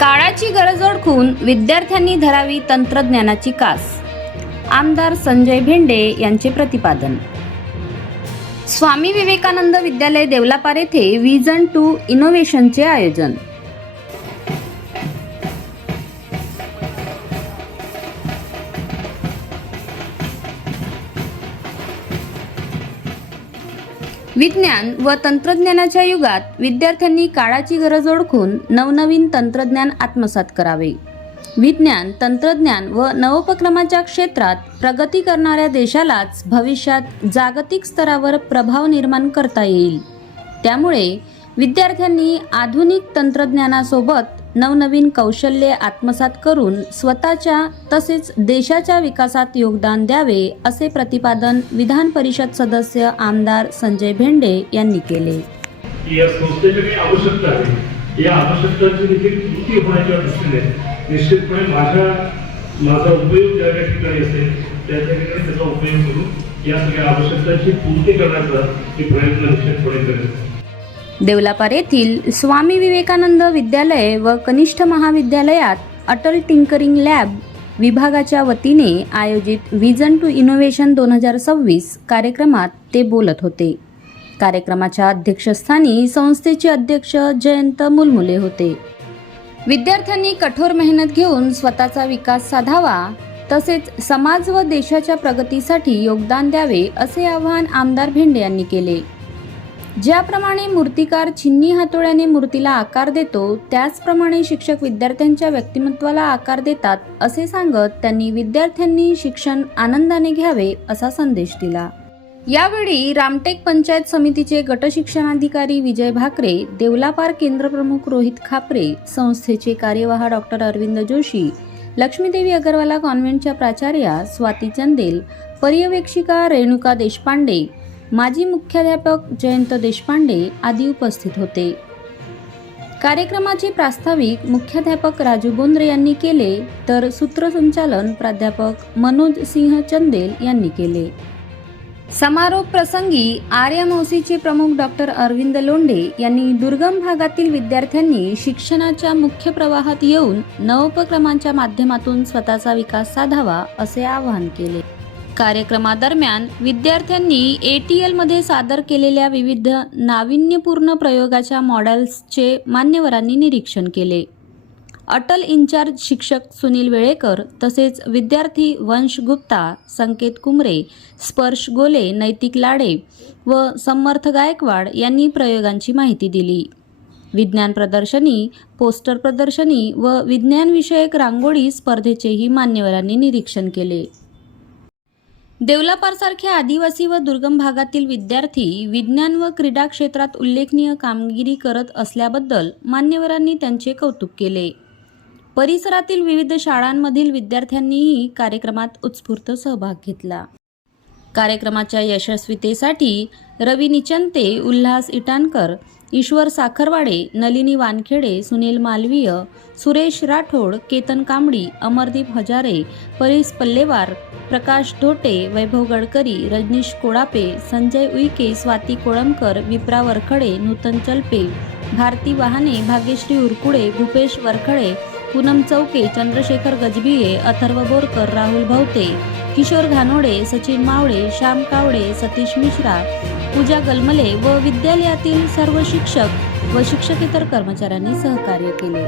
काळाची गरज ओळखून विद्यार्थ्यांनी धरावी तंत्रज्ञानाची कास. आमदार संजय भेंडे यांचे प्रतिपादन. स्वामी विवेकानंद विद्यालय देवलापार येथे व्हिजन टू इनोव्हेशनचे आयोजन. विज्ञान व तंत्रज्ञानाच्या युगात विद्यार्थ्यांनी काळाची गरज ओळखून नवनवीन तंत्रज्ञान आत्मसात करावे. विज्ञान, तंत्रज्ञान व नवोपक्रमाच्या क्षेत्रात प्रगती करणाऱ्या देशालाच भविष्यात जागतिक स्तरावर प्रभाव निर्माण करता येईल. त्यामुळे विद्यार्थ्यांनी आधुनिक तंत्रज्ञानासोबत नवनवीन कौशल्ये आत्मसात करून स्वतःच्या तसेच देशाच्या विकासात योगदान द्यावे, असे प्रतिपादन विधान परिषद सदस्य आमदार संजय भेंडे यांनी केले. या संस्थेची काही आवश्यकता आहे, या आवश्यकतांची देखील पूर्ती होण्याच्या दृष्टीने निश्चितपणे माझा उपयोग ज्या ठिकाणी असेल त्या ठिकाणी त्याचा उपयोग करून या सगळ्या आवश्यकतांची पूर्ती करण्याचा मी प्रयत्न निश्चितपणे करेन. देवलापार येथील स्वामी विवेकानंद विद्यालय व कनिष्ठ महाविद्यालयात अटल टिंकरिंग लॅब विभागाच्या वतीने आयोजित व्हिजन टू इनोव्हेशन 2026 कार्यक्रमात ते बोलत होते. कार्यक्रमाच्या अध्यक्षस्थानी संस्थेचे अध्यक्ष जयंत मुलमुले होते. विद्यार्थ्यांनी कठोर मेहनत घेऊन स्वतःचा विकास साधावा तसेच समाज व देशाच्या प्रगतीसाठी योगदान द्यावे, असे आवाहन आमदार भेंडे यांनी केले. ज्याप्रमाणे मूर्तिकार छिन्नी हातोड्याने मूर्तीला आकार देतो, त्याचप्रमाणे शिक्षक विद्यार्थ्यांच्या व्यक्तिमत्वाला आकार देतात, असे सांगत त्यांनी विद्यार्थ्यांनी शिक्षण आनंदाने घ्यावे असा संदेश दिला. यावेळी रामटेक पंचायत समितीचे गट शिक्षणाधिकारी विजय भाकरे, देवलापार केंद्रप्रमुख रोहित खापरे, संस्थेचे कार्यवाह डॉक्टर अरविंद जोशी, लक्ष्मीदेवी अगरवाला कॉन्व्हेंटच्या प्राचार्या स्वाती चंदेल, पर्यवेक्षिका रेणुका देशपांडे, माजी मुख्याध्यापक जयंत देशपांडे आदी उपस्थित होते. कार्यक्रमाचे प्रास्ताविक मुख्याध्यापक राजू बोंद्रे यांनी केले, तर सूत्रसंचालन प्राध्यापक मनोज सिंह चंदेल यांनी केले. समारोप प्रसंगी आर्यमौसीचे प्रमुख डॉक्टर अरविंद लोंढे यांनी दुर्गम भागातील विद्यार्थ्यांनी शिक्षणाच्या मुख्य प्रवाहात येऊन नवोपक्रमांच्या माध्यमातून स्वतःचा विकास साधावा, असे आवाहन केले. कार्यक्रमादरम्यान विद्यार्थ्यांनी ATL मध्ये सादर केलेल्या विविध नाविन्यपूर्ण प्रयोगाच्या मॉडेल्सचे मान्यवरांनी निरीक्षण केले. अटल इन्चार्ज शिक्षक सुनील वेळेकर तसेच विद्यार्थी वंश गुप्ता, संकेत कुमरे, स्पर्श गोले, नैतिक लाडे व समर्थ गायकवाड यांनी प्रयोगांची माहिती दिली. विज्ञान प्रदर्शनी, पोस्टर प्रदर्शनी व विज्ञानविषयक रांगोळी स्पर्धेचेही मान्यवरांनी निरीक्षण केले. देवलापारसारख्या आदिवासी व दुर्गम भागातील विद्यार्थी विज्ञान व क्रीडा क्षेत्रात उल्लेखनीय कामगिरी करत असल्याबद्दल मान्यवरांनी त्यांचे कौतुक केले. परिसरातील विविध शाळांमधील विद्यार्थ्यांनीही कार्यक्रमात उत्स्फूर्त सहभाग घेतला. कार्यक्रमाच्या यशस्वीतेसाठी रवी निचंते, उल्हास इटानकर, ईश्वर साखरवाडे, नलिनी वानखेडे, सुनील मालवीय, सुरेश राठोड, केतन कांबडी, अमरदीप हजारे, परेश पल्लेवार, प्रकाश धोटे, वैभव गडकरी, रजनीश कोडापे, संजय उईके, स्वाती कोळंबकर, विप्रा वरखडे, नूतन चलपे, भारती वाहने, भाग्यश्री उरकुडे, भूपेश वरखडे, पूनम चौके, चंद्रशेखर गजबिये, अथर्व बोरकर, राहुल भवते, किशोर घानोडे, सचिन मावळे, श्याम कावडे, सतीश मिश्रा, पूजा गलमले व विद्यालयातील सर्व शिक्षक व शिक्षकेतर कर्मचाऱ्यांनी सहकार्य केले.